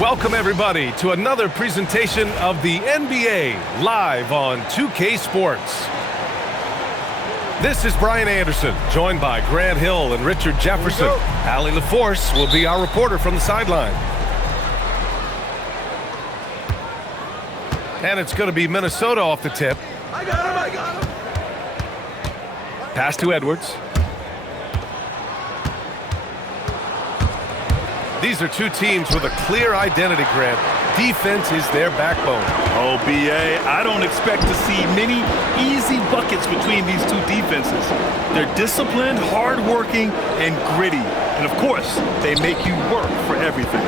Welcome, everybody, to another presentation of the NBA live on 2K Sports. This is Brian Anderson, joined by Grant Hill and Richard Jefferson. Allie LaForce will be our reporter from the sideline. And it's going to be Minnesota off the tip. I got him. Pass to Edwards. These are two teams with a clear identity, Grant. Defense is their backbone. Oh, B.A., I don't expect to see many easy buckets between these two defenses. They're disciplined, hardworking, and gritty. And, of course, they make you work for everything.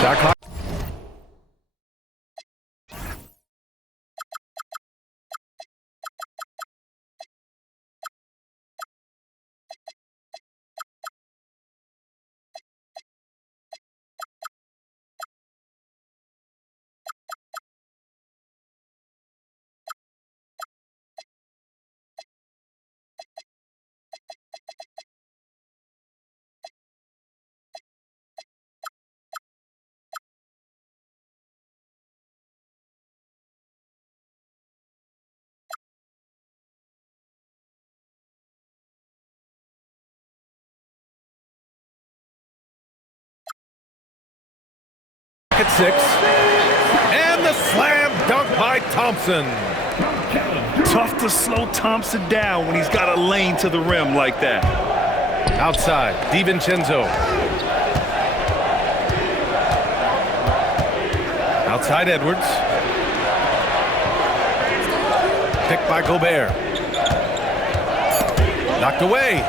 Shot clock. At 6, and the slam dunk by Thompson. Tough to slow Thompson down when he's got a lane to the rim like that. Outside, DiVincenzo. Outside, Edwards. Picked by Gobert. Knocked away.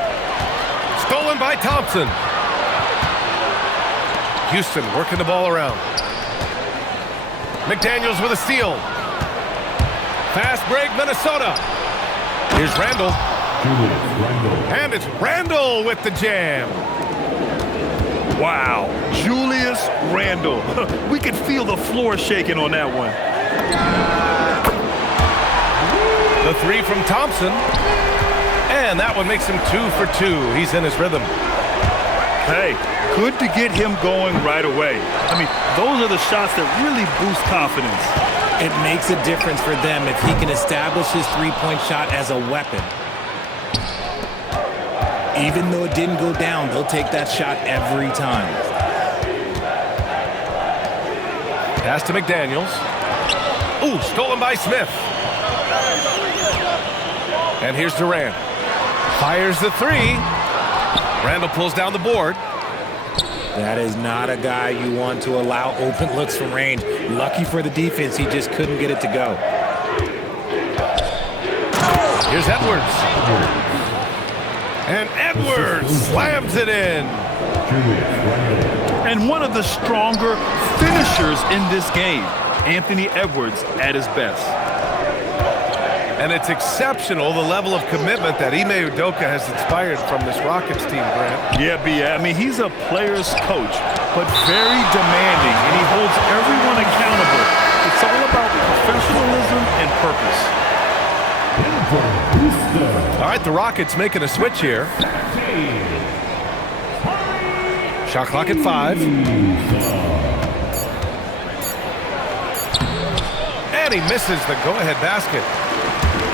Stolen by Thompson. Houston working the ball around. McDaniels with a steal. Fast break, Minnesota. Here's Randall. And it's Randall with the jam. Wow, Julius Randle. We could feel the floor shaking on that one. The three from Thompson. And that one makes him 2 for 2. He's in his rhythm. Hey, good to get him going right away. I mean, those are the shots that really boost confidence. It makes a difference for them if he can establish his three-point shot as a weapon. Even though it didn't go down, they'll take that shot every time. Pass to McDaniels. Ooh, stolen by Smith. And here's Durant. Fires the three. Randall pulls down the board. That is not a guy you want to allow open looks from range. Lucky for the defense, he just couldn't get it to go. Here's Edwards. And Edwards slams it in. And one of the stronger finishers in this game, Anthony Edwards at his best. And it's exceptional, the level of commitment that Ime Udoka has inspired from this Rockets team, Grant. Yeah, I mean, he's a player's coach, but very demanding, and he holds everyone accountable. It's all about professionalism and purpose. All right, the Rockets making a switch here. Shot clock at 5. And he misses the go-ahead basket.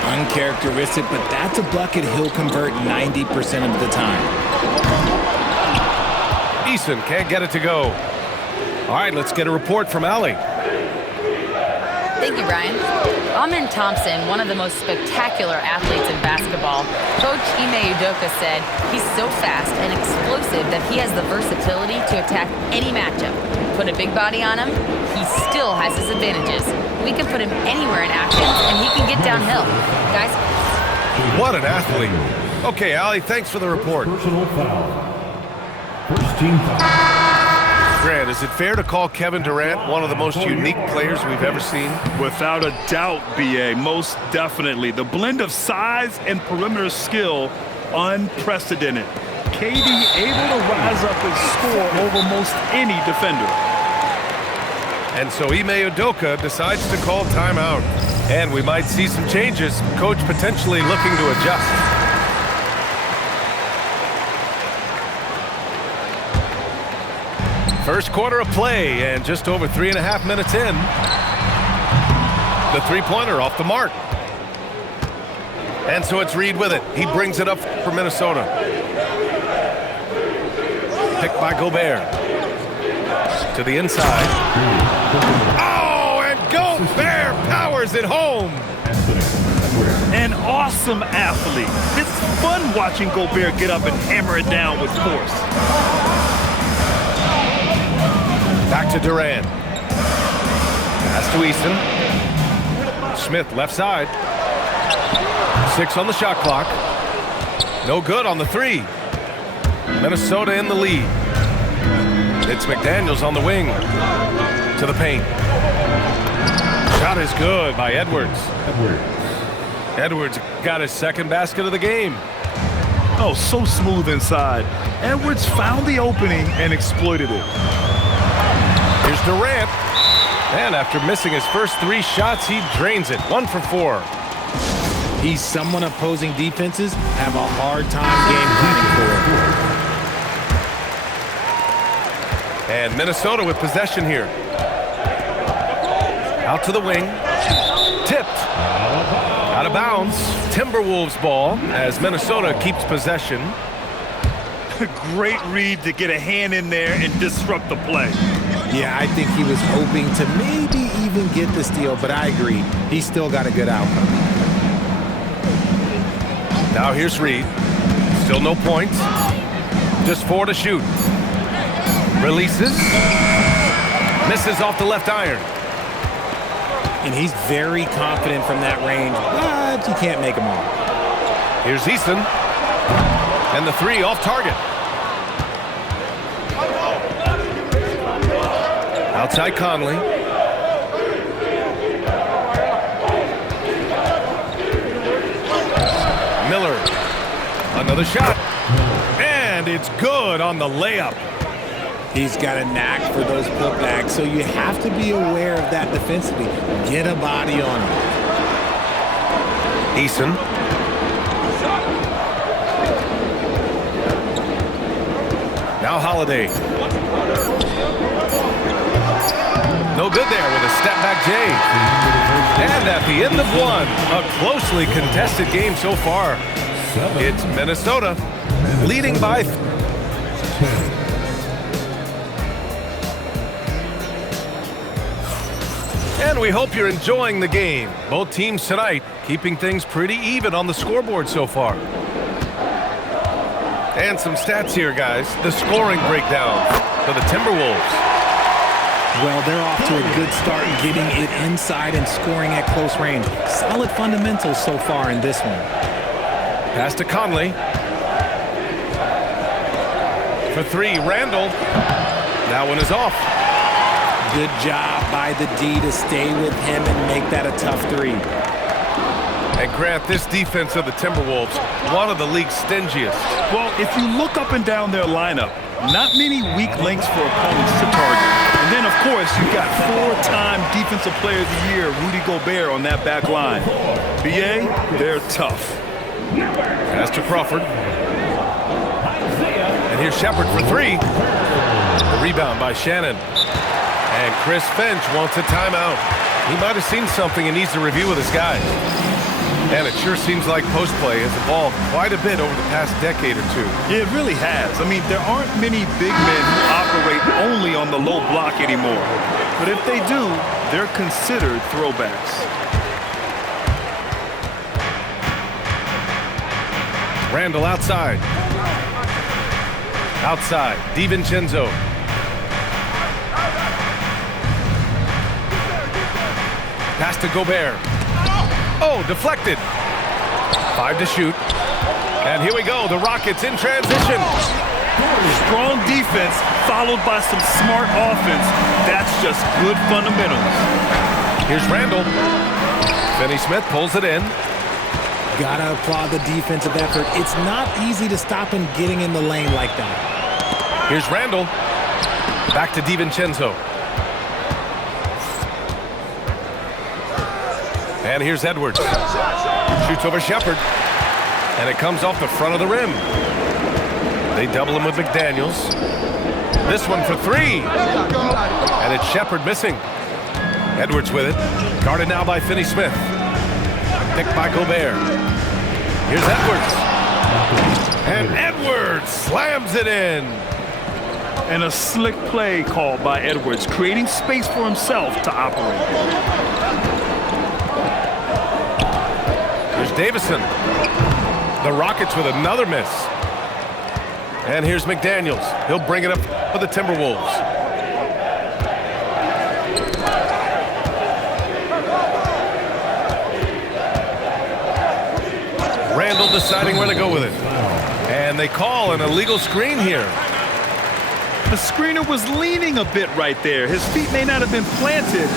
Uncharacteristic, but that's a bucket he'll convert 90% of the time. Eason can't get it to go. All right, let's get a report from Allie. Thank you, Brian. Amen Thompson, one of the most spectacular athletes in basketball. Coach Ime Udoka said he's so fast and explosive that he has the versatility to attack any matchup. Put a big body on him, he still has his advantages. We can put him anywhere in action, and he can get downhill. Guys? What an athlete. Okay, Allie, thanks for the report. Personal foul. First team foul. Grant, is it fair to call Kevin Durant one of the most unique players we've ever seen? Without a doubt, B.A., most definitely. The blend of size and perimeter skill, unprecedented. KD able to rise up and score over most any defender. And so Ime Udoka decides to call timeout. And we might see some changes. Coach potentially looking to adjust. First quarter of play and just over 3.5 minutes in. The three-pointer off the mark. And so it's Reed with it. He brings it up for Minnesota. Picked by Gobert. To the inside. Oh, and Gobert powers it home. An awesome athlete. It's fun watching Gobert get up and hammer it down with force. Back to Durant. Pass to Easton. Smith left side. 6 on the shot clock. No good on the three. Minnesota in the lead. It's McDaniels on the wing. To the paint. Shot is good by Edwards. Edwards got his second basket of the game. Oh, so smooth inside. Edwards found the opening and exploited it. Here's Durant. And after missing his first 3 shots, he drains it. 1 for 4. He's someone opposing defenses have a hard time game planning for. And Minnesota with possession here. Out to the wing. Tipped. Out of bounds. Timberwolves ball as Minnesota keeps possession. Great read to get a hand in there and disrupt the play. Yeah, I think he was hoping to maybe even get the steal, but I agree. He still got a good outcome. Now here's Reed. Still no points. Just 4 to shoot. Releases. Misses off the left iron. And he's very confident from that range, but you can't make him all. Here's Easton. And the 3 off target. Outside Conley. Miller. Another shot. And it's good on the layup. He's got a knack for those putbacks, so you have to be aware of that defensively. Get a body on him. Eason. Now Holiday. No good there with a step-back J. And at the end of 1, a closely contested game so far. It's Minnesota leading by 10. And we hope you're enjoying the game. Both teams tonight keeping things pretty even on the scoreboard so far. And some stats here, guys. The scoring breakdown for the Timberwolves. Well, they're off to a good start getting it inside and scoring at close range. Solid fundamentals so far in this one. Pass to Conley. For 3, Randall. That one is off. Good job by the D to stay with him and make that a tough 3. And Grant, this defense of the Timberwolves, one of the league's stingiest. Well, if you look up and down their lineup, not many weak links for opponents to target. And then, of course, you've got 4-time Defensive Player of the Year, Rudy Gobert, on that back line. BA, they're tough. Pass to Crawford. And here's Shepard for 3. The rebound by Shannon. And Chris Finch wants a timeout. He might have seen something and needs to review with his guys. And it sure seems like post play has evolved quite a bit over the past decade or 2. Yeah, it really has. I mean, there aren't many big men who operate only on the low block anymore. But if they do, they're considered throwbacks. Randall outside. Outside, DiVincenzo. Pass to Gobert. Oh, deflected. 5 to shoot. And here we go, the Rockets in transition. Strong defense followed by some smart offense. That's just good fundamentals. Here's Randall. Finney Smith pulls it in. Gotta applaud the defensive effort. It's not easy to stop him getting in the lane like that. Here's Randall. Back to DiVincenzo. And here's Edwards. Shoots over Shepard. And it comes off the front of the rim. They double him with McDaniels. This one for three. And it's Shepard missing. Edwards with it. Guarded now by Finney-Smith. Picked by Gobert. Here's Edwards. And Edwards slams it in. And a slick play called by Edwards, creating space for himself to operate. Here's Davison. The Rockets with another miss. And here's McDaniels. He'll bring it up for the Timberwolves. Randall deciding where to go with it. And they call an illegal screen here. The screener was leaning a bit right there. His feet may not have been planted.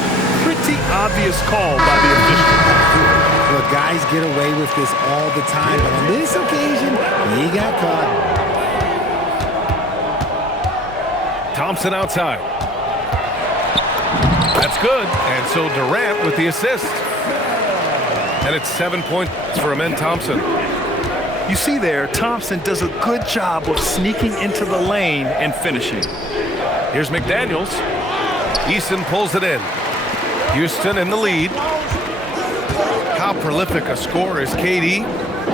Pretty obvious call by the official. Look, guys get away with this all the time, but on this occasion, he got caught. Thompson outside. That's good. And so Durant with the assist. And it's 7 points for Amen Thompson. You see there, Thompson does a good job of sneaking into the lane and finishing. Here's McDaniels. Eason pulls it in. Houston in the lead. How prolific a scorer is KD?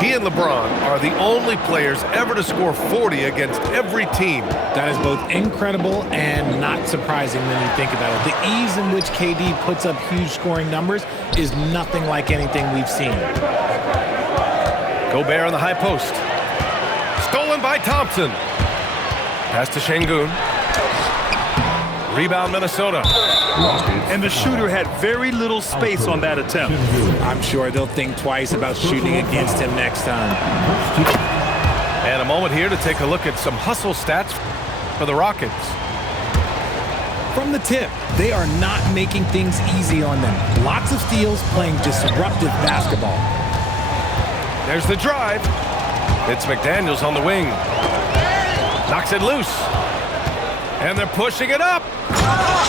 He and LeBron are the only players ever to score 40 against every team. That is both incredible and not surprising when you think about it. The ease in which KD puts up huge scoring numbers is nothing like anything we've seen. Gobert on the high post. Stolen by Thompson. Pass to Şengün. Rebound Minnesota. And the shooter had very little space on that attempt. I'm sure they'll think twice about shooting against him next time. And a moment here to take a look at some hustle stats for the Rockets. From the tip, they are not making things easy on them. Lots of steals, playing disruptive basketball. There's the drive. It's McDaniels on the wing. Knocks it loose. And they're pushing it up.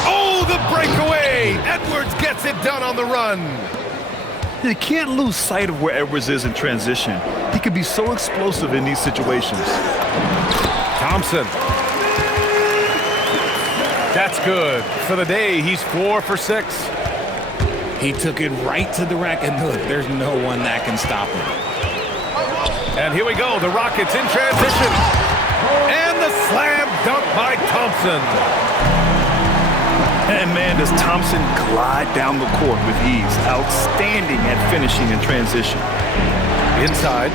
Oh, the breakaway. Edwards gets it done on the run. You can't lose sight of where Edwards is in transition. He can be so explosive in these situations. Thompson. That's good. For the day, he's 4 for 6. He took it right to the rack, and look, there's no one that can stop him. And here we go, the Rockets in transition. And the slam dunk by Thompson. And man, does Thompson glide down the court with ease. Outstanding at finishing in transition. Inside.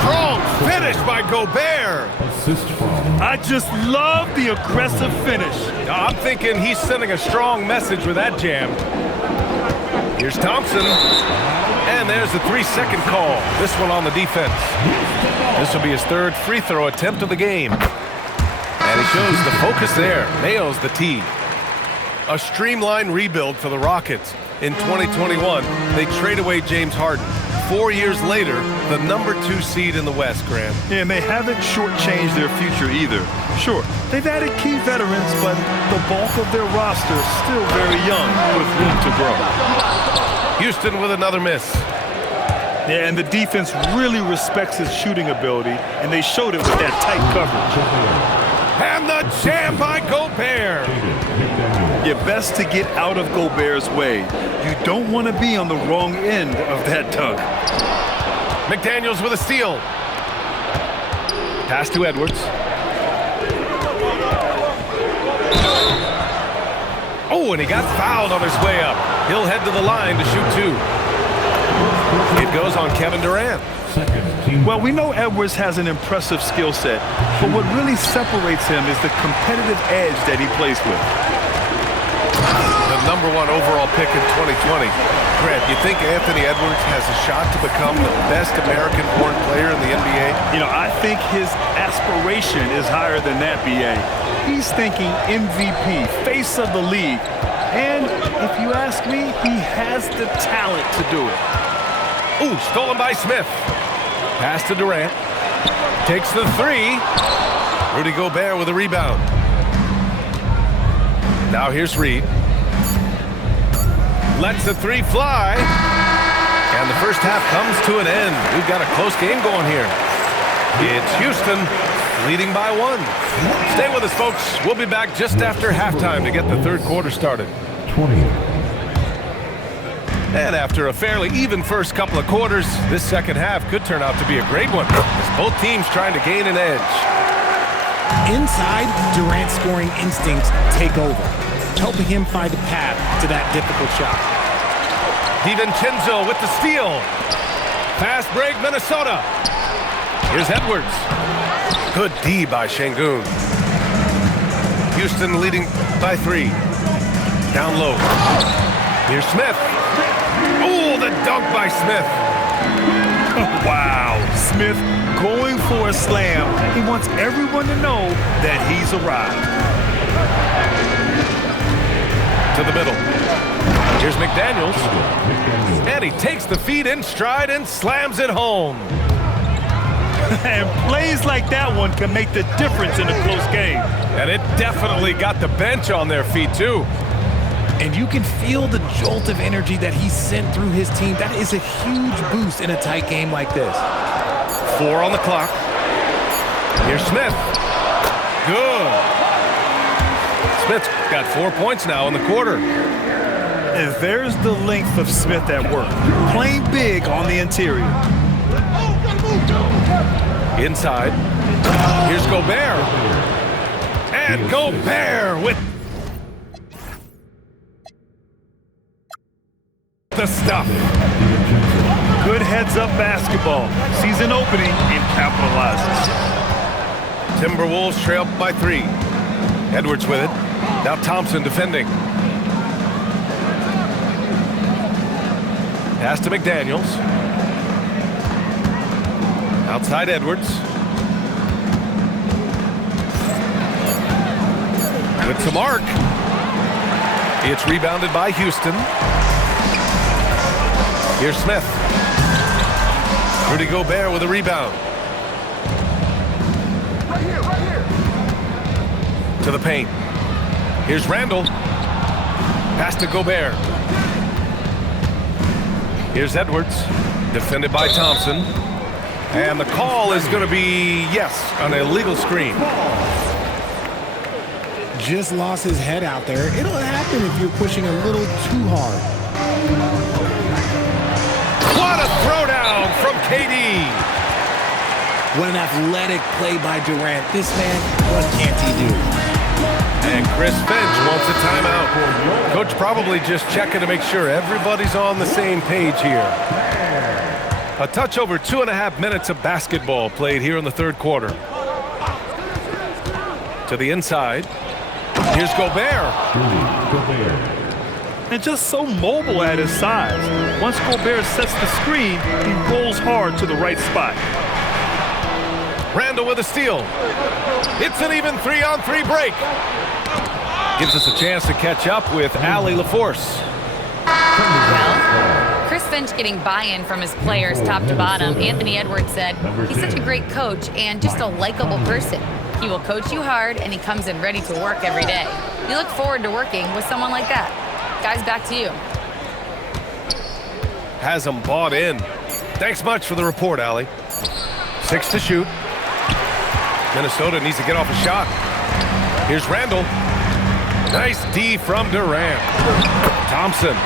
Strong finish by Gobert. Assist from I just love the aggressive finish. I'm thinking he's sending a strong message with that jam. Here's Thompson. And there's the 3-second call. This one on the defense. This will be his third free throw attempt of the game. And he shows the focus there. Nails the tee. A streamlined rebuild for the Rockets. In 2021, they trade away James Harden. 4 years later, the #2 seed in the West, Graham. Yeah, and they haven't shortchanged their future either. Sure, they've added key veterans, but the bulk of their roster is still very young with room to grow. Houston with another miss. Yeah, and the defense really respects his shooting ability, and they showed it with that tight coverage. And the jam by Gobert. Yeah, best to get out of Gobert's way. You don't want to be on the wrong end of that dunk. McDaniels with a steal. Pass to Edwards. Oh, and he got fouled on his way up. He'll head to the line to shoot 2. It goes on Kevin Durant. Well, we know Edwards has an impressive skill set, but what really separates him is the competitive edge that he plays with. The #1 overall pick in 2020. Grant, you think Anthony Edwards has a shot to become the best American-born player in the NBA? You know, I think his aspiration is higher than that, B.A. He's thinking MVP, face of the league. And if you ask me, he has the talent to do it. Ooh, stolen by Smith. Pass to Durant. Takes the 3. Rudy Gobert with a rebound. Now here's Reed. Lets the 3 fly. And the first half comes to an end. We've got a close game going here. It's Houston leading by 1. Stay with us, folks. We'll be back just after halftime to get the third quarter started. 20. And after a fairly even first couple of quarters, this second half could turn out to be a great one, as both teams trying to gain an edge. Inside, Durant's scoring instincts take over, helping him find a path to that difficult shot. DiVincenzo with the steal. Fast break, Minnesota. Here's Edwards. Good D by Şengün. Houston leading by 3. Down low. Here's Smith. Oh, the dunk by Smith. Wow, Smith going for a slam. He wants everyone to know that he's arrived. To the middle. Here's McDaniels. And he takes the feed in stride and slams it home. And plays like that one can make the difference in a close game. And it definitely got the bench on their feet, too. And you can feel the jolt of energy that he sent through his team. That is a huge boost in a tight game like this. 4 on the clock. Here's Smith. Good. Smith's got 4 points now in the quarter. And there's the length of Smith at work. Playing big on the interior. Inside. Here's Gobert. And Gobert with the stuff. Good heads-up basketball. Sees an opening and capitalizes. Timberwolves trail by 3. Edwards with it. Now Thompson defending. Pass to McDaniels. Outside Edwards. Good to Mark. It's rebounded by Houston. Here's Smith. Rudy Gobert with a rebound. Right here. To the paint. Here's Randall. Pass to Gobert. Here's Edwards. Defended by Thompson. And the call is going to be, yes, an illegal screen. Just lost his head out there. It'll happen if you're pushing a little too hard. What a throwdown from KD. What an athletic play by Durant. This man, what can't he do? And Chris Finch wants a timeout. Coach probably just checking to make sure everybody's on the same page here. A touch over 2.5 minutes of basketball played here in the third quarter. To the inside. Here's Gobert. And just so mobile at his size. Once Gobert sets the screen, he rolls hard to the right spot. Randall with a steal. It's an even 3-on-3 break. Gives us a chance to catch up with Allie LaForce. Well, Chris Finch getting buy-in from his players top to bottom. Anthony Edwards said he's such a great coach and just a likable person. He will coach you hard, and he comes in ready to work every day. You look forward to working with someone like that. Guys, back to you. Has them bought in. Thanks much for the report, Allie. 6 to shoot. Minnesota needs to get off a shot. Here's Randall. Nice D from Durant. Thompson.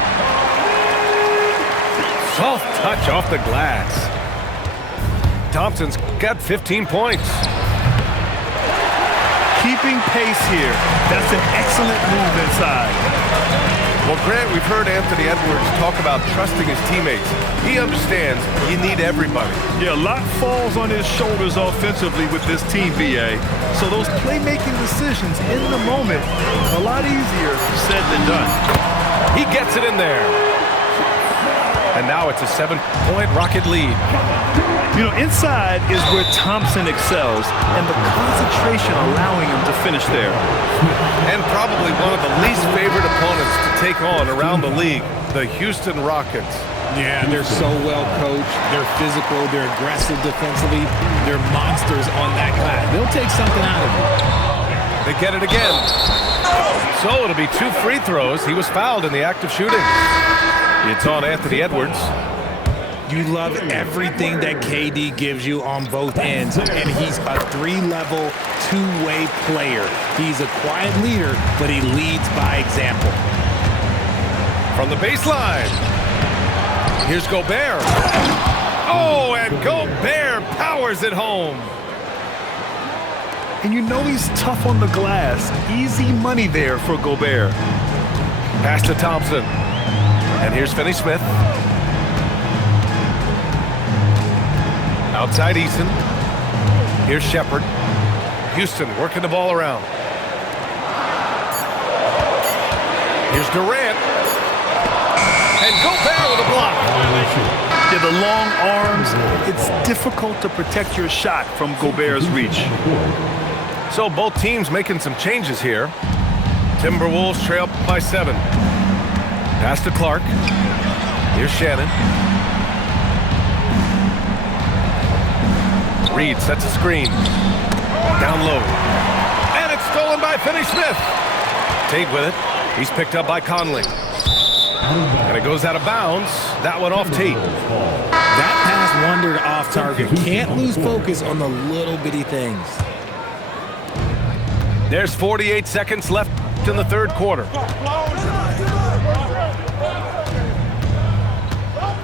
Soft touch off the glass. Thompson's got 15 points. Keeping pace here. That's an excellent move inside. Well, Grant, we've heard Anthony Edwards talk about trusting his teammates. He understands you need everybody. Yeah, a lot falls on his shoulders offensively with this team, VA. So those playmaking decisions in the moment, a lot easier said than done. He gets it in there. And now it's a 7-point Rocket lead. You know, inside is where Thompson excels, and the concentration allowing him to finish there. And probably one of the least favorite opponents to take on around the league, the Houston Rockets. Yeah, they're so well coached. They're physical. They're aggressive defensively. They're monsters on that glass. They'll take something out of it. They get it again. So it'll be 2 free throws. He was fouled in the act of shooting. It's on Anthony Edwards. You love everything that KD gives you on both ends, and he's a 3-level, 2-way player. He's a quiet leader, but he leads by example. From the baseline, here's Gobert. Oh, and Gobert powers it home. And you know he's tough on the glass. Easy money there for Gobert. Pass to Thompson. And here's Finney-Smith. Outside Eason. Here's Shepherd. Houston working the ball around. Here's Durant. And Gobert with a block. Yeah, the long arms, it's difficult to protect your shot from Gobert's reach. So both teams making some changes here. Timberwolves trail by 7. Pass to Clark. Here's Shannon. Reed sets a screen. Down low. And it's stolen by Finney-Smith. Tate with it. He's picked up by Conley. And it goes out of bounds. That one off Tate. That pass wandered off target. Can't lose focus on the little bitty things. There's 48 seconds left in the third quarter.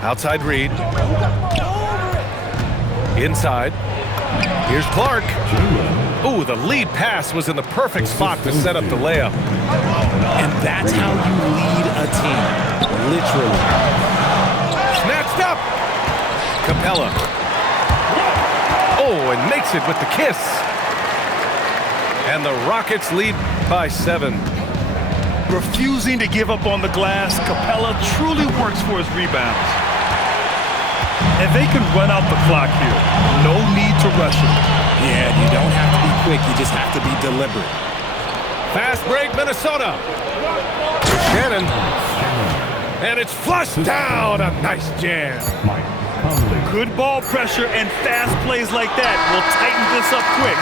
Outside Reed. Inside. Here's Clark. Ooh, the lead pass was in the perfect spot to set up the layup. And that's how you lead a team. Literally. Snatched up. Capella. Oh, and makes it with the kiss. And the Rockets lead by 7. Refusing to give up on the glass, Capella truly works for his rebounds. And they can run out the clock here. No need to rush it. Yeah, you don't have to be quick. You just have to be deliberate. Fast break, Minnesota. Shannon. And it's flushed down. A nice jam. Good ball pressure and fast plays like that will tighten this up quick.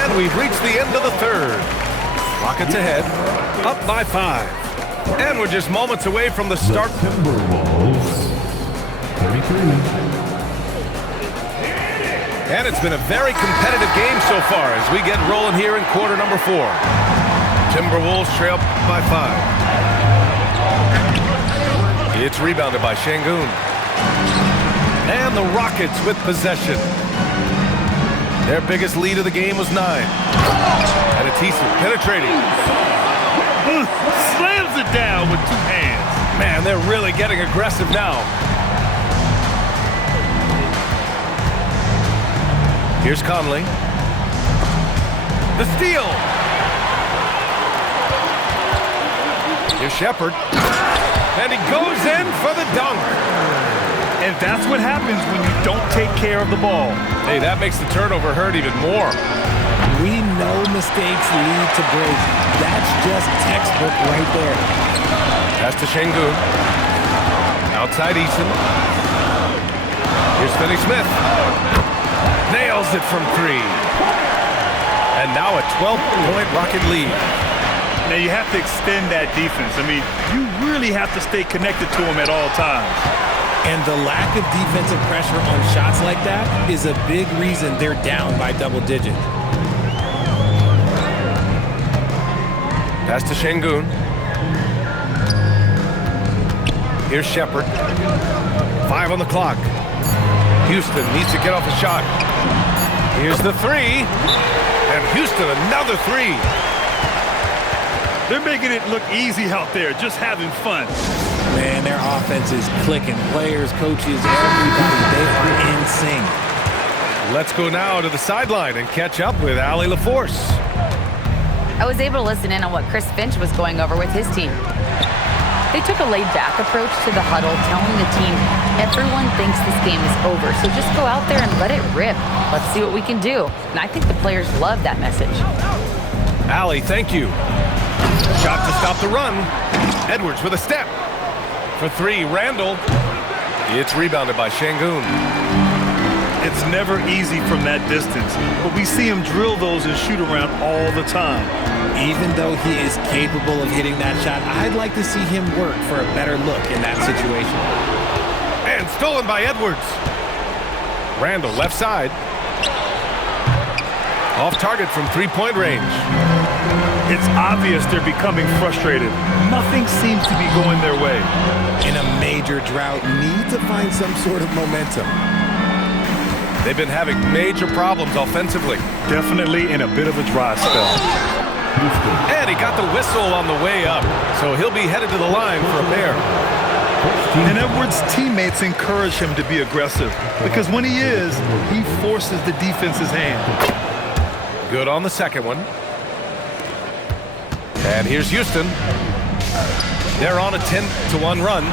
And we've reached the end of the third. Rockets ahead, up by 5. And we're just moments away from the start. Timberwolves, 33. And it's been a very competitive game so far as we get rolling here in quarter number 4. Timberwolves trail by 5. It's rebounded by Şengün. And the Rockets with possession. Their biggest lead of the game was 9. And it's Eason penetrating. Slams it down with 2 hands. Man, they're really getting aggressive now. Here's Conley. The steal. Here's Shepherd. And he goes in for the dunk. And that's what happens when you don't take care of the ball. Hey, that makes the turnover hurt even more. We know mistakes lead to breaks. That's just textbook right there. Pass to Şengün. Outside Eason. Here's Finney-Smith. Nails it from 3. And now a 12-point Rocket lead. Now you have to extend that defense. I mean, you really have to stay connected to them at all times. And the lack of defensive pressure on shots like that is a big reason they're down by double digits. Pass to Şengün. Here's Shepherd. 5 on the clock. Houston needs to get off a shot. Here's the 3. And Houston another 3. They're making it look easy out there, just having fun. Man, their offense is clicking. Players, coaches, everybody, they are in sync. Let's go now to the sideline and catch up with Allie LaForce. I was able to listen in on what Chris Finch was going over with his team. They took a laid-back approach to the huddle, telling the team, everyone thinks this game is over, so just go out there and let it rip. Let's see what we can do. And I think the players love that message. Allie, thank you. Shot to stop the run. Edwards with a step. For 3, Randall. It's rebounded by Şengün. It's never easy from that distance, but we see him drill those and shoot around all the time. Even though he is capable of hitting that shot, I'd like to see him work for a better look in that situation. And And stolen by Edwards. Randall, left side. Off target from three-point range. It's obvious they're becoming frustrated. Nothing seems to be going their way. In a major drought, need to find some sort of momentum. They've been having major problems offensively. Definitely in a bit of a dry spell. And he got the whistle on the way up, so he'll be headed to the line for a pair. And Edwards' teammates encourage him to be aggressive because when he is, he forces the defense's hand. Good on the second one. And here's Houston. They're on a 10-1 run.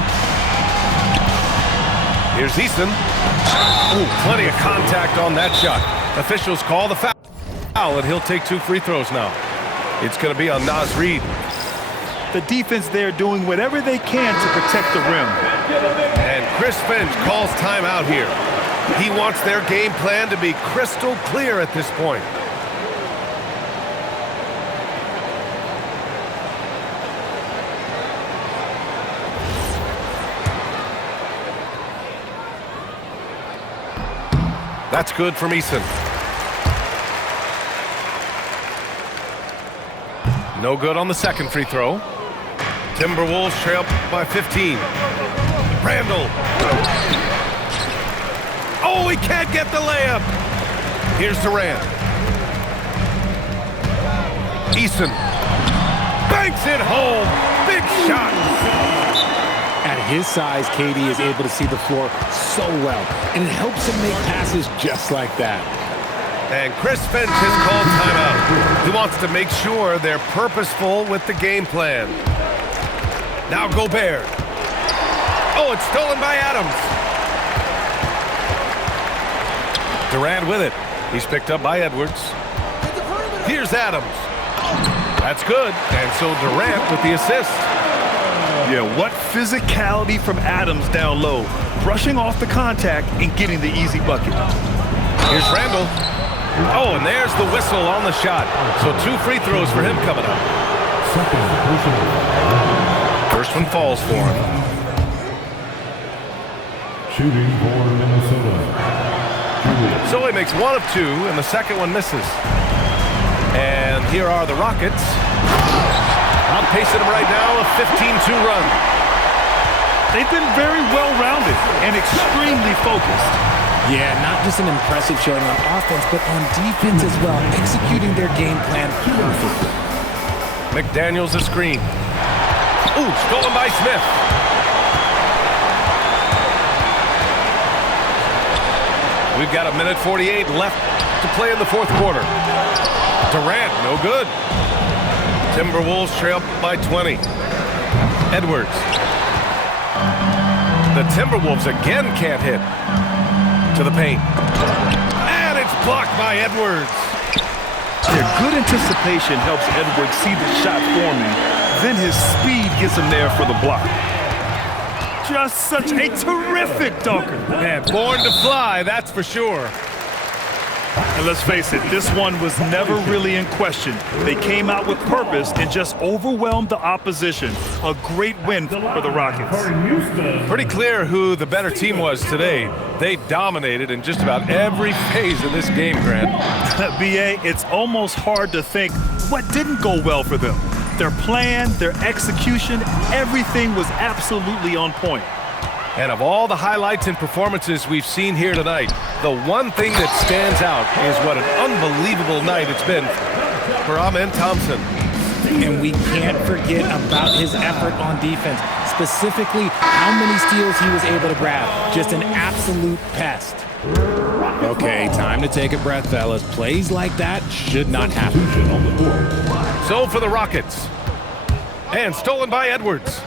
Here's Easton. Ooh, plenty of contact on that shot. Officials call the foul, and he'll take 2 free throws now. It's going to be on Naz Reid. The defense there doing whatever they can to protect the rim. And Chris Finch calls timeout here. He wants their game plan to be crystal clear at this point. That's good from Eason. No good on the second free throw. Timberwolves trail by 15. Randall. Oh, he can't get the layup. Here's Durant. Eason. Banks it home. Big shot. At his size, KD is able to see the floor so well, and it helps him make passes just like that. And Chris Finch has called timeout. He wants to make sure they're purposeful with the game plan. Now Gobert. Oh, it's stolen by Adams. Durant with it. He's picked up by Edwards. Here's Adams. That's good. And so Durant with the assist. Yeah, what physicality from Adams down low. Brushing off the contact and getting the easy bucket. Here's Randall. Oh, and there's the whistle on the shot. So 2 free throws for him coming up. First one falls for him. Shooting for Minnesota. So he makes 1 of 2, and the second one misses. And here are the Rockets. Outpacing them right now, a 15-2 run. They've been very well-rounded and extremely focused. Yeah, not just an impressive showing on offense, but on defense as well, executing their game plan perfectly. McDaniels a screen. Ooh, stolen by Smith. We've got 1:48 left to play in the fourth quarter. Durant, no good. Timberwolves trail by 20. Edwards. The Timberwolves again can't hit. To the paint. And it's blocked by Edwards. Their good anticipation helps Edwards see the shot forming. Then his speed gets him there for the block. Just such a terrific dunker. Man, born to fly, that's for sure. And let's face it, this one was never really in question. They came out with purpose and just overwhelmed the opposition. A great win for the Rockets. Pretty clear who the better team was today. They dominated in just about every phase of this game, Grant. B.A., it's almost hard to think what didn't go well for them. Their plan, their execution, everything was absolutely on point. And of all the highlights and performances we've seen here tonight, the one thing that stands out is what an unbelievable night it's been for Amen Thompson. And we can't forget about his effort on defense, specifically how many steals he was able to grab. Just an absolute pest. Okay, time to take a breath, fellas. Plays like that should not happen. So for the Rockets. And stolen by Edwards.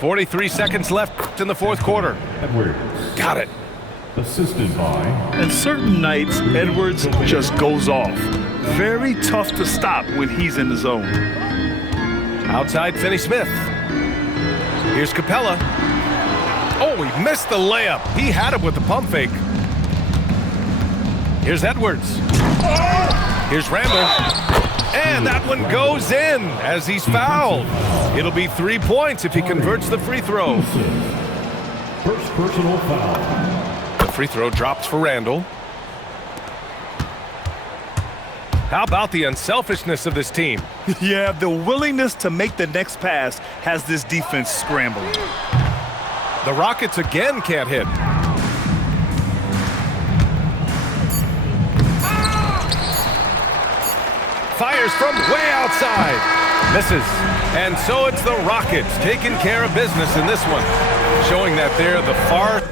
.43 seconds left in the fourth quarter. Edwards. Got it. Assisted by. And certain nights, Edwards just goes off. Very tough to stop when he's in the zone. Outside Finney-Smith. Here's Capella. Oh, he missed the layup. He had it with the pump fake. Here's Edwards. Here's Randall. And that one goes in as he's fouled. It'll be 3 points if he converts the free throw. First personal foul. The free throw drops for Randall. How about the unselfishness of this team? Yeah, the willingness to make the next pass has this defense scrambling. The Rockets again can't hit. Fires from way outside. Misses. And so it's the Rockets taking care of business in this one, showing that they're the far